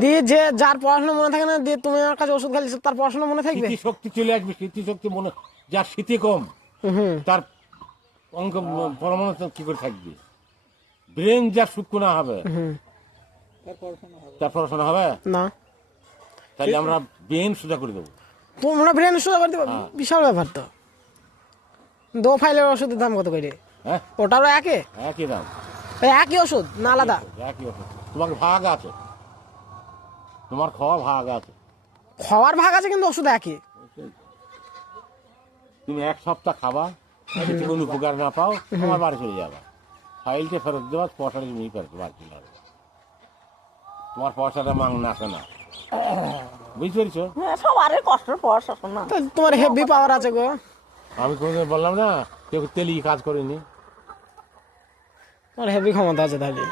দিয়ে যে যার পড়াশোনা মনে থাকে না, দিয়ে তুমি আমার কাছে ওষুধ খাইছো, তার পড়াশোনা মনে থাকবে? শক্তি চলে আসবে, স্মৃতিশক্তি মনে, যার স্মৃতি কম তার অঙ্ক পরমাণু কি করে থাকবে? ব্রেন যার সূক্ষ্ম না হবে তার পড়াশোনা হবে না। তাহলে আমরা ব্রেন সোজা করে দেবো। তোমরা ব্রেন সোজা করে দেবো? বিশাল ব্যাপার তো। দো ফাইলের ওষুধের দাম কত করে? হ্যাঁ, ওটারও একই দাম। একই ওষুধ না আলাদা? একই ওষুধ। তোমার ভাগ আছে, তোমার খাওয়া ভাগ আছে। খাওয়ার ভাগ আছে কিন্তু ওষুধ একই। তুমি এক সপ্তাহ খাবা, যদি কোনো উপকার না পাও তোমার বাড়ি চলে যাবা, ফাইলটা ফেরত দেওয়া, পয়সাটা তুমি ফেরত বাড়ি চলে যাবে, তোমার পয়সাটা মাংনা আসে না। বুঝতে পেরেছো? সবার কষ্টের পয়সা না। তোমার হেভি পাওয়ার আছে গো। আমি কোনোদিন বললাম না কেউ তেলি কাজ করিনি। তোমার হেভি ক্ষমতা আছে তাহলে।